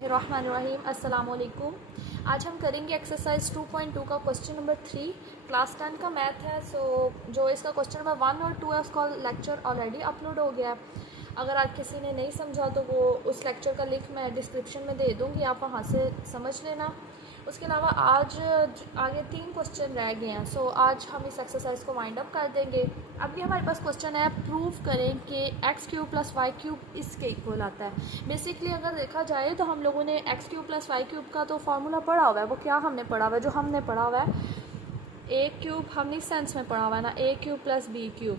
रहमानिर्रहीम अस्सलाम वालेकुम। आज हम करेंगे एक्सरसाइज 2.2 का क्वेश्चन नंबर 3। क्लास 10 का मैथ है। जो इसका क्वेश्चन नंबर 1 और 2 है उसका लेक्चर ऑलरेडी अपलोड हो गया है। अगर आप किसी ने नहीं समझा तो वो उस लेक्चर का लिंक मैं डिस्क्रिप्शन में दे दूँगी, आप वहाँ से समझ लेना। उसके अलावा आज आगे 3 क्वेश्चन रह गए हैं। आज हम इस एक्सरसाइज को वाइंड अप कर देंगे। अभी हमारे पास क्वेश्चन है, प्रूव करें कि x³ + y³ इसके इक्वल आता है। बेसिकली अगर देखा जाए तो हम लोगों ने x³ + y³ का तो फार्मूला पढ़ा हुआ है। वो क्या हमने पढ़ा हुआ है? जो हमने पढ़ा हुआ है a³ हमने इस सेंस में पढ़ा हुआ है ना, a³ + b³,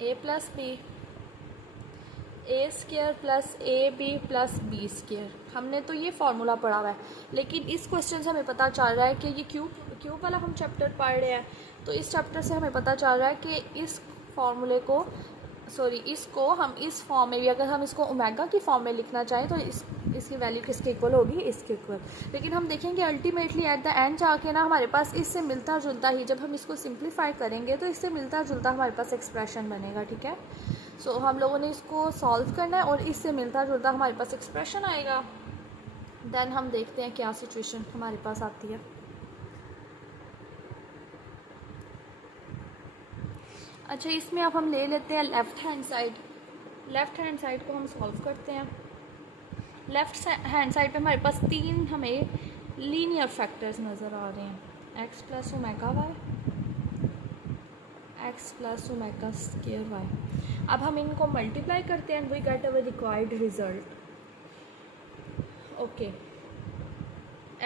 a + b, a² + ab + b²। हमने तो ये फार्मूला पढ़ा हुआ है। लेकिन इस क्वेश्चन से हमें पता चल रहा है कि ये क्यूब वाला हम चैप्टर पढ़ रहे हैं, तो इस चैप्टर से हमें पता चल रहा है कि इस फार्मूले को इसको हम इस फॉर्म में भी, अगर हम इसको ओमेगा की फॉर्म में लिखना चाहें तो इसकी वैल्यू किसके इक्वल होगी? इसके इक्वल। लेकिन हम देखेंगे अल्टीमेटली एट द एंड जाके ना हमारे पास इससे मिलता जुलता ही, जब हम इसको सिंप्लीफाई करेंगे तो इससे मिलता जुलता हमारे पास एक्सप्रेशन बनेगा। ठीक है, हम लोगों ने इसको सॉल्व करना है और इससे मिलता जुलता हमारे पास एक्सप्रेशन आएगा। देन हम देखते हैं क्या सिचुएशन हमारे पास आती है। अच्छा, इसमें अब हम ले लेते हैं left hand side. Left hand side को हम सॉल्व करते हैं। लेफ़्ट हैंड साइड पे हमारे पास 3 हमें लीनियर फैक्टर्स नज़र आ रहे हैं, x + ω/y, x + ω²y। अब हम इनको मल्टीप्लाई करते हैं and we get our required result. Okay,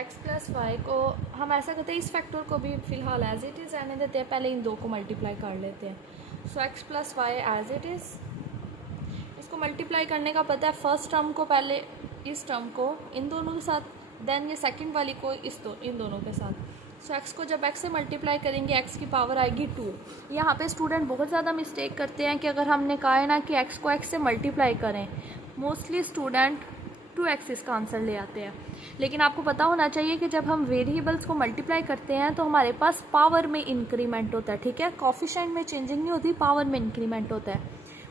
x + y को हम ऐसा करते हैं, इस फैक्टर को भी फ़िलहाल एज इट इज़ रहने देते हैं, पहले इन दो को मल्टीप्लाई कर लेते हैं। So x + y as it is. इसको मल्टीप्लाई करने का पता है, फर्स्ट टर्म को पहले इस टर्म को इन दोनों के साथ, देन ये सेकंड वाली को इन दोनों के साथ। सो x को जब x से मल्टीप्लाई करेंगे x की पावर आएगी 2। यहाँ पे स्टूडेंट बहुत ज़्यादा मिस्टेक करते हैं कि अगर हमने कहा है ना कि x को x से मल्टीप्लाई करें, मोस्टली स्टूडेंट 2x इसका आंसर ले आते हैं। लेकिन आपको पता होना चाहिए कि जब हम वेरिएबल्स को मल्टीप्लाई करते हैं तो हमारे पास पावर में इंक्रीमेंट होता है। ठीक है, कोफिशिएंट में चेंजिंग नहीं होती, पावर में इंक्रीमेंट होता है।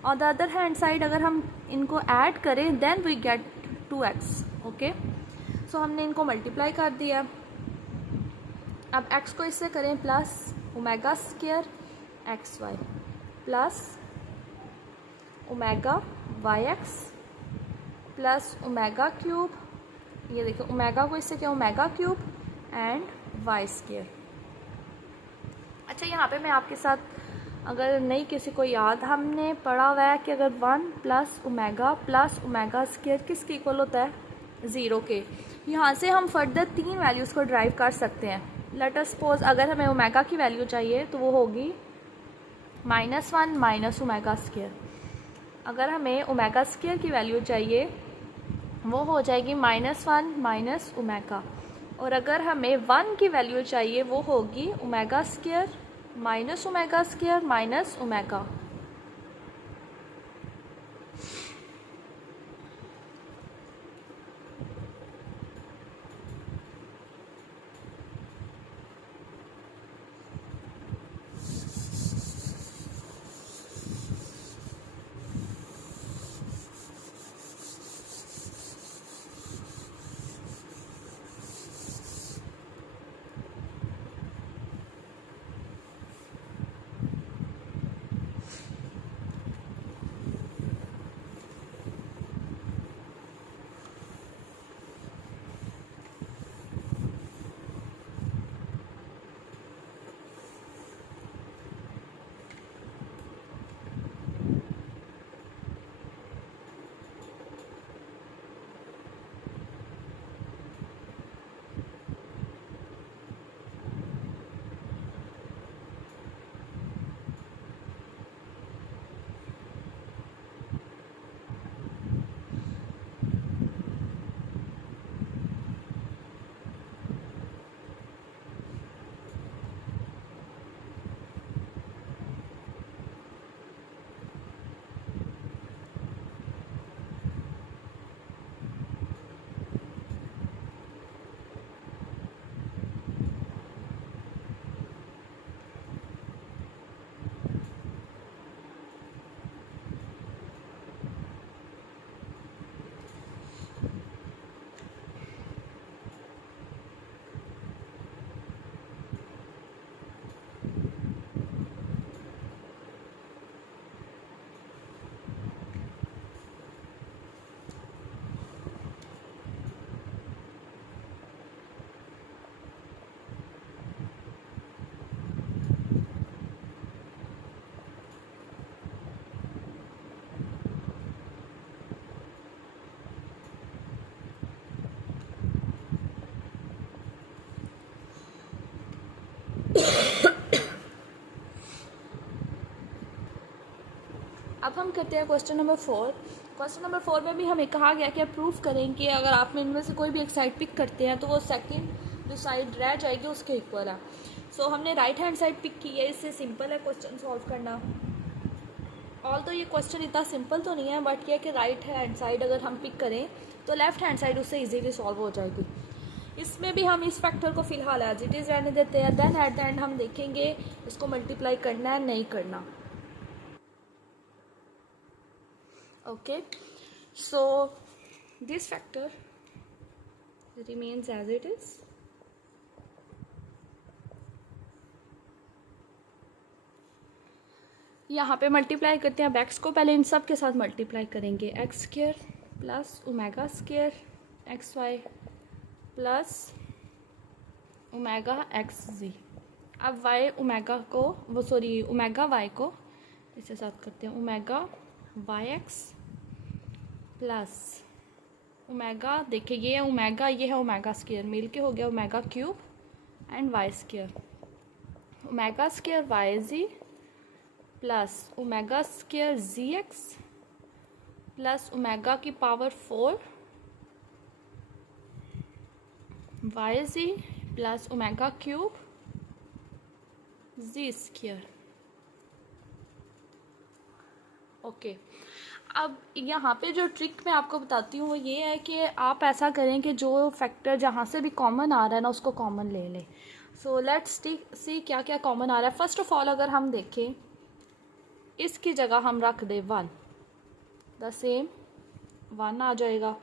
On the other hand side अगर हम इनको ऐड करें then we get 2x। Okay, so हमने इनको मल्टीप्लाई कर दिया। अब x को इससे करें plus ω² xy plus ω/yx plus ω³। ये देखो ओमेगा को इससे क्या, ω³ एंड y²। अच्छा, यहाँ पे मैं आपके साथ, अगर नहीं किसी को याद, हमने पढ़ा हुआ है कि अगर 1 + ω + ω² किसके इक्वल होता है? 0 के। यहाँ से हम फर्दर 3 वैल्यूज़ को ड्राइव कर सकते हैं। लेट अस सपोज अगर हमें ओमेगा की वैल्यू चाहिए तो वो होगी -1 - ω²। अगर हमें ω² की वैल्यू चाहिए वो हो जाएगी -1 - ω। और अगर हमें 1 की वैल्यू चाहिए वो होगी ω² -ω² -ω। हम करते हैं क्वेश्चन नंबर 4। क्वेश्चन नंबर 4 में भी हमें कहा गया कि आप प्रूफ करें कि अगर आप इनमें से कोई भी एक साइड पिक करते हैं तो वो सेकंड जो साइड रह जाएगी उसके इक्वल है। सो हमने राइट हैंड साइड पिक की है, इससे सिंपल है क्वेश्चन सॉल्व करना। ऑल तो ये क्वेश्चन इतना सिंपल तो नहीं है, बट ये कि राइट हैंड साइड अगर हम पिक करें तो लेफ्ट हैंड साइड उससे इजीली सॉल्व हो जाएगी। इसमें भी हम इस फैक्टर को फिलहाल एज इट इज़ रहने देते हैं, देन एट द एंड हम देखेंगे इसको मल्टीप्लाई करना है नहीं करना। Okay, so this factor remains as it is. यहाँ पे मल्टीप्लाई करते हैं, अब एक्स को पहले इन सब के साथ मल्टीप्लाई करेंगे, x square plus omega square x y plus omega x z. अब वाई ओमेगा को ओमेगा वाई को इसके साथ करते हैं, omega y x plus omega, देखिए ये है ओमेगा, ये है ओमेगा स्क्वायर, मिल के हो गया omega cube and y square, omega square y z plus omega square z x plus omega की power 4 y z plus omega cube z square. Okay, अब यहाँ पे जो ट्रिक मैं आपको बताती हूँ वो ये है कि आप ऐसा करें कि जो फैक्टर जहाँ से भी कॉमन आ रहा है ना उसको कॉमन ले लें। सो लेट्स सी क्या क्या कॉमन आ रहा है। फर्स्ट ऑफ ऑल अगर हम देखें, इसकी जगह हम रख दें 1, द सेम 1 आ जाएगा,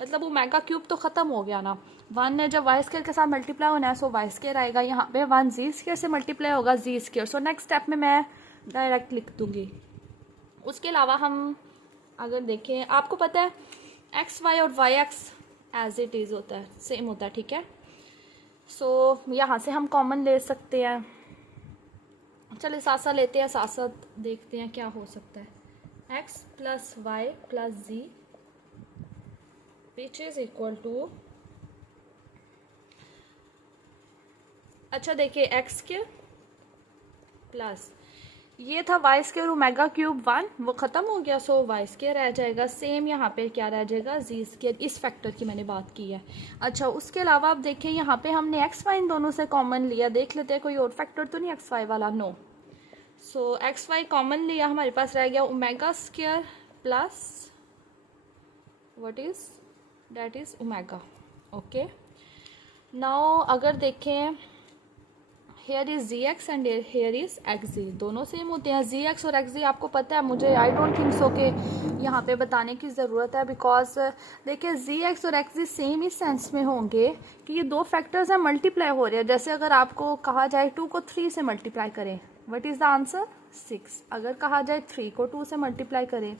मतलब ओमेगा क्यूब तो ख़त्म हो गया ना। 1 ने जब वाई स्क्वायर के साथ मल्टीप्लाई होना है सो वाई स्क्वायर आएगा, यहाँ पे 1 जी स्क्वायर से मल्टीप्लाई होगा जी स्क्वायर। सो नेक्स्ट स्टेप में मैं डायरेक्ट लिख दूँगी। उसके अलावा हम अगर देखें, आपको पता है एक्स वाई और y x as it is होता है, सेम होता है, ठीक है। सो यहाँ से हम कॉमन ले सकते हैं, चलिए साथ साथ लेते हैं, साथ साथ देखते हैं क्या हो सकता है। X plus y plus z which is equal to, अच्छा देखिए एक्स स्क्वायर प्लस ये था वाई स्क्वायर ओमेगा क्यूब 1, वो ख़त्म हो गया, सो वाई स्क्वायर रह जाएगा। सेम यहाँ पे क्या रह जाएगा, जी स्क्वायर, इस फैक्टर की मैंने बात की है। अच्छा, उसके अलावा आप देखिए यहाँ पे हमने एक्स वाई इन दोनों से कॉमन लिया, देख लेते हैं कोई और फैक्टर तो नहीं एक्स वाई वाला, no. So x y common लिया, हमारे पास रह गया omega square plus what is that is omega. Okay, now अगर देखें here is z x and here is x z, दोनों सेम होते हैं। जी एक्स और एक्स जी आपको पता है, मुझे आई डोंट थिंक सो के यहाँ पे बताने की ज़रूरत है, बिकॉज देखिए जी एक्स और एक्स जी सेम इस सेंस में होंगे कि ये दो फैक्टर्स हैं, मल्टीप्लाई हो रहे हैं। जैसे अगर आपको कहा जाए 2 को 3 से मल्टीप्लाई करें, व्हाट इज़ द आंसर 6। अगर कहा जाए 3 को 2 से मल्टीप्लाई करें,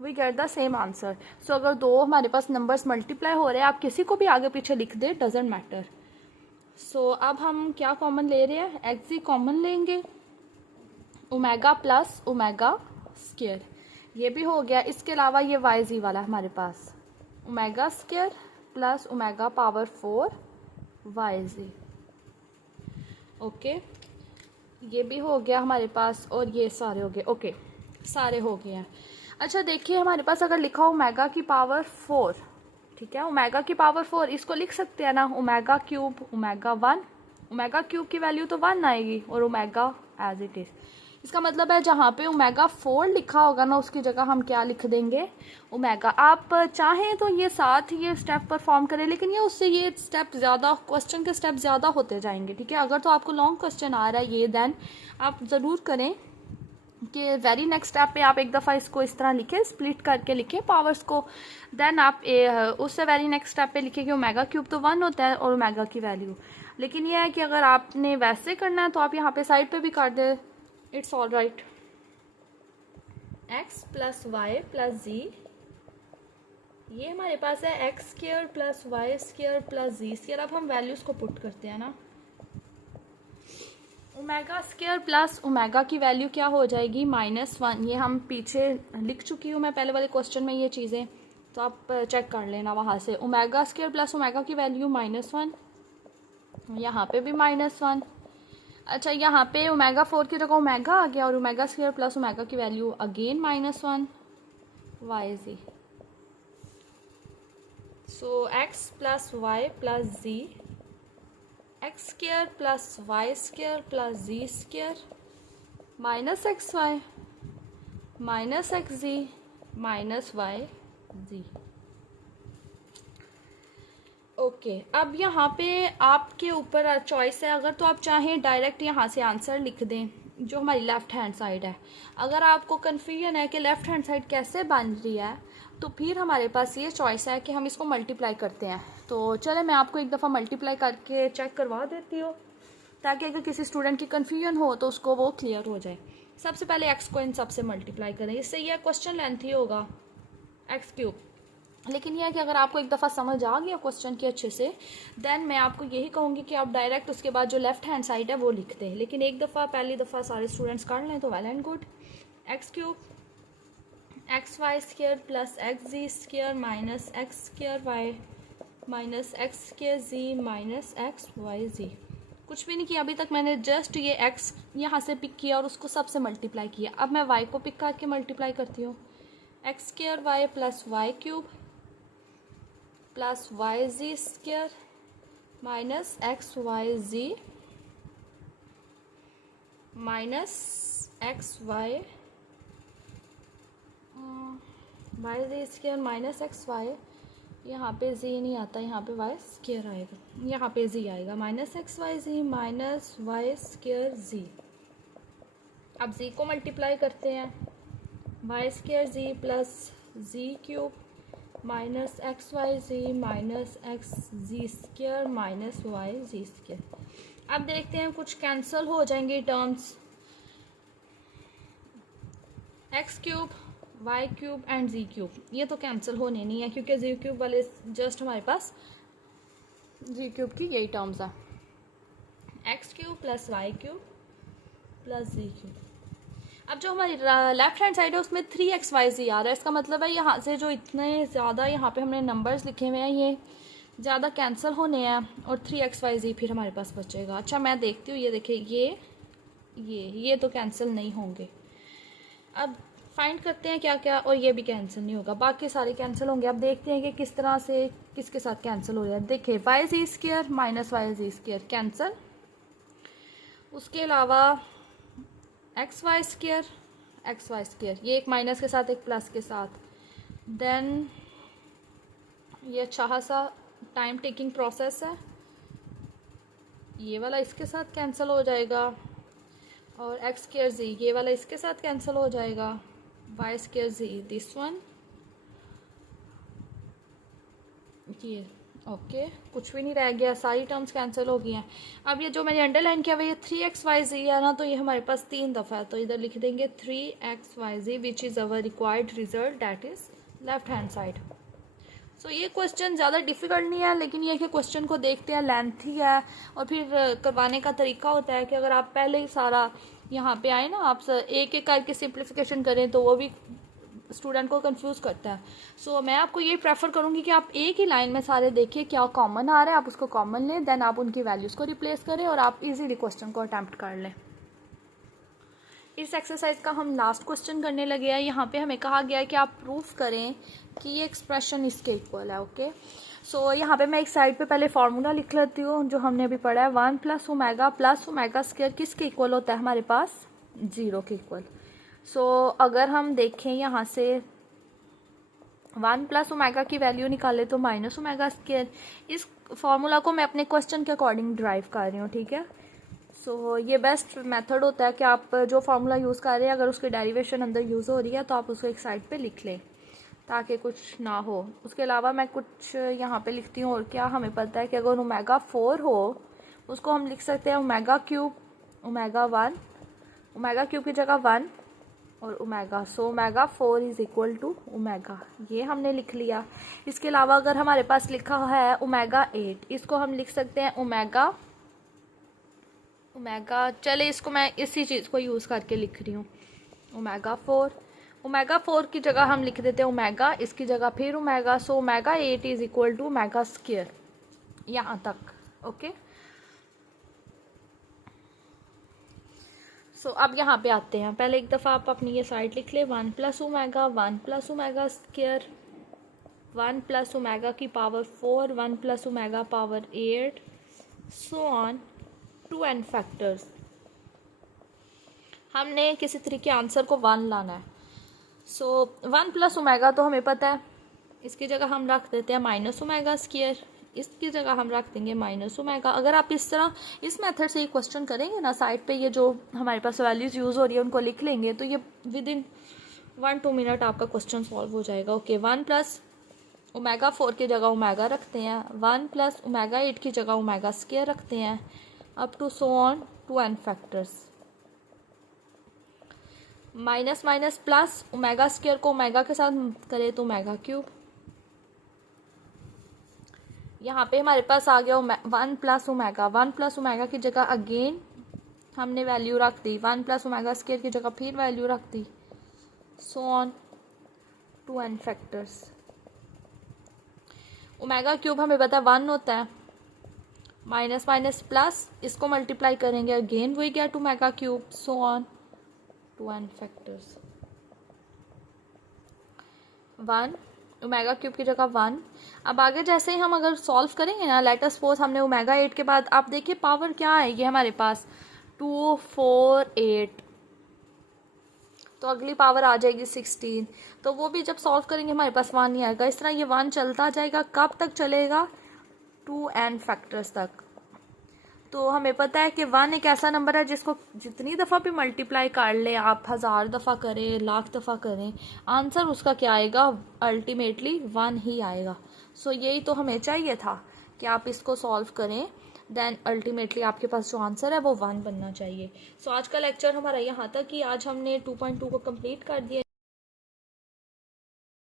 we get the same answer. So अगर दो हमारे पास नंबर्स मल्टीप्लाई हो रहे हैं, आप किसी को भी आगे पीछे लिख दे, डजेंट मैटर। सो अब हम क्या कॉमन ले रहे हैं, एक्स जी कॉमन लेंगे, ओमेगा प्लस ओमेगा स्क्वायर, ये भी हो गया। इसके अलावा ये वाई जी वाला हमारे पास omega square plus omega power 4 y z. Okay, ये भी हो गया हमारे पास, और ये सारे हो गए। ओके, सारे हो गए हैं। अच्छा देखिए, हमारे पास अगर लिखा हो ओमेगा की पावर 4, ठीक है, ओमेगा की पावर 4, इसको लिख सकते हैं ना, omega cube omega 1, omega cube की वैल्यू तो 1 आएगी और ओमेगा एज इट इज़। इसका मतलब है जहाँ पे ओमेगा 4 लिखा होगा ना उसकी जगह हम क्या लिख देंगे, ओमेगा। आप चाहें तो ये साथ ये स्टेप परफॉर्म करें, लेकिन ये उससे ये स्टेप ज़्यादा, क्वेश्चन के स्टेप ज़्यादा होते जाएंगे, ठीक है। अगर तो आपको लॉन्ग क्वेश्चन आ रहा है ये, देन आप ज़रूर करें कि वेरी नेक्स्ट स्टेप पे आप एक दफ़ा इसको इस तरह लिखें, स्प्लिट करके लिखें पावर्स को, देन आप उससे वेरी नेक्स्ट स्टेप पे लिखें कि ओमेगा क्यूब तो 1 होता है और ओमेगा की वैल्यू। लेकिन ये है कि अगर आपने वैसे करना है तो आप यहाँ पे साइड पे भी कर दे, it's all right. X plus y plus z, ये हमारे पास है x square plus y square plus z square. अब हम वैल्यूज़ को पुट करते हैं ना, ओमेगा स्क्वायर प्लस ओमेगा की वैल्यू क्या हो जाएगी, -1। ये हम पीछे लिख चुकी हूँ मैं पहले वाले क्वेश्चन में ये चीज़ें, तो आप चेक कर लेना वहाँ से। ओमेगा स्क्वायर प्लस ओमेगा की वैल्यू -1, यहाँ पे भी -1। अच्छा, यहाँ पे ओमेगा 4 की जगह ओमेगा आ गया और ओमेगा स्क्वायर प्लस ओमेगा की value again -1 y z. So x plus y plus z, x square plus y square plus z square minus x y minus x z minus y z. Okay अब यहाँ पे आपके ऊपर choice है, अगर तो आप चाहें डायरेक्ट यहाँ से आंसर लिख दें जो हमारी लेफ़्ट हैंड साइड है। अगर आपको कन्फ्यूजन है कि लेफ़्ट हैंड साइड कैसे बन रही है तो फिर हमारे पास ये चॉइस है कि हम इसको मल्टीप्लाई करते हैं। तो चले मैं आपको एक दफ़ा मल्टीप्लाई करके चेक करवा देती हूँ ताकि अगर किसी स्टूडेंट की कन्फ्यूजन हो तो उसको वो क्लियर हो जाए। सबसे पहले एक्स को इन सब से मल्टीप्लाई करें, इससे यह क्वेश्चन लेंथी होगा एक्स क्यूब। लेकिन यह है कि अगर आपको एक दफ़ा समझ आ गया क्वेश्चन के अच्छे से देन मैं आपको यही कहूँगी कि आप डायरेक्ट उसके बाद जो लेफ़्ट हैंड साइड है वो लिख दें। लेकिन एक दफ़ा पहली दफ़ा सारे स्टूडेंट्स कर लें तो well and good. X cube x y square plus x z square minus x square y minus x square z minus x y z. कुछ भी नहीं किया अभी तक, मैंने जस्ट ये एक्स यहाँ से पिक किया और उसको सबसे मल्टीप्लाई किया। अब मैं वाई को पिक करके मल्टीप्लाई करती हूँ। X square y plus y cube plus y z square minus x y z minus x y y z square minus x y, यहाँ पे जी नहीं आता, यहाँ पे वाई स्क्वायर आएगा, यहाँ पे जी आएगा minus x y z minus y square z. अब जी को मल्टीप्लाई करते हैं, y square z plus z cube minus x y z minus x z square minus y z square. अब देखते हैं कुछ कैंसिल हो जाएंगे terms, x cube y cube and z cube ये तो कैंसिल होने नहीं है क्योंकि जी क्यूब वाले जस्ट हमारे पास जी क्यूब की यही टर्म्स है। X cube plus y cube plus z cube. अब जो हमारी लेफ्ट हैंड साइड है उसमें 3xyz आ रहा है, इसका मतलब है यहाँ से जो इतने ज़्यादा यहाँ पे हमने नंबर्स लिखे हुए हैं ये ज़्यादा कैंसिल होने हैं और 3xyz फिर हमारे पास बचेगा। अच्छा मैं देखती हूँ, ये देखिए ये तो कैंसिल नहीं होंगे। अब फाइंड करते हैं क्या क्या, और ये भी कैंसिल नहीं होगा, बाकी सारे कैंसिल होंगे। अब देखते हैं कि किस तरह से किसके साथ कैंसिल हो रहा है। देखिए Y z square minus y z square cancel, उसके अलावा एक्स वाई स्क्वायर ये एक माइनस के साथ एक प्लस के साथ, देन ये अच्छा सा टाइम टेकिंग प्रोसेस है, ये वाला इसके साथ कैंसिल हो जाएगा और एक्स स्क्वायर जी ये वाला इसके साथ कैंसिल हो जाएगा, y square z this one ये ओके कुछ भी नहीं रह गया, सारी टर्म्स कैंसिल हो गई हैं। अब ये जो मैंने अंडरलाइन किया हुआ ये 3xyz है ना, तो ये हमारे पास 3 दफ़ा है, तो इधर लिख देंगे 3xyz which is our required result that is left hand side. So ये क्वेश्चन ज़्यादा डिफ़िकल्ट नहीं है, लेकिन ये कि क्वेश्चन को देखते हैं लेंथी है और फिर करवाने का तरीका होता है कि अगर आप पहले ही सारा यहाँ पे आए ना, आप एक एक करके सिंप्लीफिकेशन करें तो वो भी स्टूडेंट को कंफ्यूज करता है। सो मैं आपको ये प्रेफर करूँगी कि आप एक ही लाइन में सारे देखिए क्या कॉमन आ रहा है, आप उसको कॉमन लें, देन आप उनकी वैल्यूज़ को रिप्लेस करें और आप इजीली क्वेश्चन को अटैम्प्ट कर लें। इस एक्सरसाइज का हम लास्ट क्वेश्चन करने लगे हैं। यहाँ पे हमें कहा गया है कि आप प्रूफ करें कि ये एक्सप्रेशन इसके इक्वल है। ओके सो यहाँ पे मैं एक साइड पे पहले फार्मूला लिख लेती हूँ जो हमने अभी पढ़ा है, 1 प्लस ओमेगा स्क्वायर किसके इक्वल होता है हमारे पास, 0 के इक्वल। सो अगर हम देखें यहाँ से 1 प्लस ओमेगा की वैल्यू निकाले तो माइनस ओमेगा स्क्वायर। इस फार्मूला को मैं अपने क्वेश्चन के अकॉर्डिंग ड्राइव कर रही हूँ, ठीक है। सो ये बेस्ट मेथड होता है कि आप जो फार्मूला यूज़ कर रहे हैं अगर उसकी डेरिवेशन अंदर यूज़ हो रही है तो आप उसको एक साइड पे लिख लें ताकि कुछ ना हो। उसके अलावा मैं कुछ यहाँ पे लिखती हूँ, और क्या हमें पता है कि अगर ओमेगा 4 हो उसको हम लिख सकते हैं omega cube omega 1, omega cube की जगह 1 और omega, so omega 4 is equal to omega, ये हमने लिख लिया। इसके अलावा अगर हमारे पास लिखा है ओमेगा 8, इसको हम लिख सकते हैं ओमेगा चले इसको मैं इसी चीज़ को यूज़ करके लिख रही हूँ ओमेगा 4 की जगह हम लिख देते हैं ओमेगा, इसकी जगह फिर omega, so omega 8 is equal to omega square यहाँ तक। ओके सो अब यहाँ पे आते हैं। पहले एक दफ़ा आप अपनी ये साइड लिख ले, 1 plus omega, 1 plus omega square, 1 plus omega की power 4, 1 plus omega power 8, so on to n factors. हमने किसी तरीके आंसर को 1 लाना है। सो 1 प्लस ओमेगा तो हमें पता है, इसकी जगह हम रख देते हैं माइनस ओमेगा स्क्वायर, इसकी जगह हम रख देंगे माइनस ओमेगा। अगर आप इस तरह इस मेथड से ये क्वेश्चन करेंगे ना, साइड पे ये जो हमारे पास वैल्यूज़ यूज़ हो रही है उनको लिख लेंगे, तो ये विद इन 1-2 मिनट आपका क्वेश्चन सॉल्व हो जाएगा। ओके, 1 प्लस ओमेगा 4 की जगह ओमेगा रखते हैं, 1 प्लस ओमेगा 8 की जगह ओमेगा स्क्वायर रखते हैं, up to so on to n factors. Minus minus plus, omega square को ओमेगा के साथ करें तो ओमेगा क्यूब। यहाँ पे हमारे पास आ गया 1 प्लस ओमेगा, 1 प्लस ओमेगा की जगह अगेन हमने वैल्यू रख दी, 1 प्लस ओमेगा स्क्वायर की जगह फिर वैल्यू रख दी, so on to n factors. Omega cube हमें पता है 1 होता है, माइनस माइनस प्लस, इसको मल्टीप्लाई करेंगे अगेन वही गया to omega cube, so on to n factors. 1 omega cube की जगह 1। अब आगे जैसे ही हम अगर सॉल्व करेंगे ना, लेट अस सपोज हमने ओमेगा 8 के बाद आप देखिए पावर क्या आएगी हमारे पास, 2 4 8, तो अगली पावर आ जाएगी 16। तो वो भी जब सॉल्व करेंगे हमारे पास 1 ही आएगा। इस तरह ये 1 चलता जाएगा, कब तक चलेगा, 2n फैक्टर्स तक। तो हमें पता है कि 1 एक ऐसा नंबर है जिसको जितनी दफ़ा भी मल्टीप्लाई कर ले आप, 1000 दफ़ा करें, लाख दफ़ा करें, आंसर उसका क्या आएगा, अल्टीमेटली 1 ही आएगा। सो यही तो हमें चाहिए था कि आप इसको सॉल्व करें, देन अल्टीमेटली आपके पास जो आंसर है वो 1 बनना चाहिए। सो आज का लेक्चर हमारा यहाँ तक ही। आज हमने 2.2 को कंप्लीट कर दिया।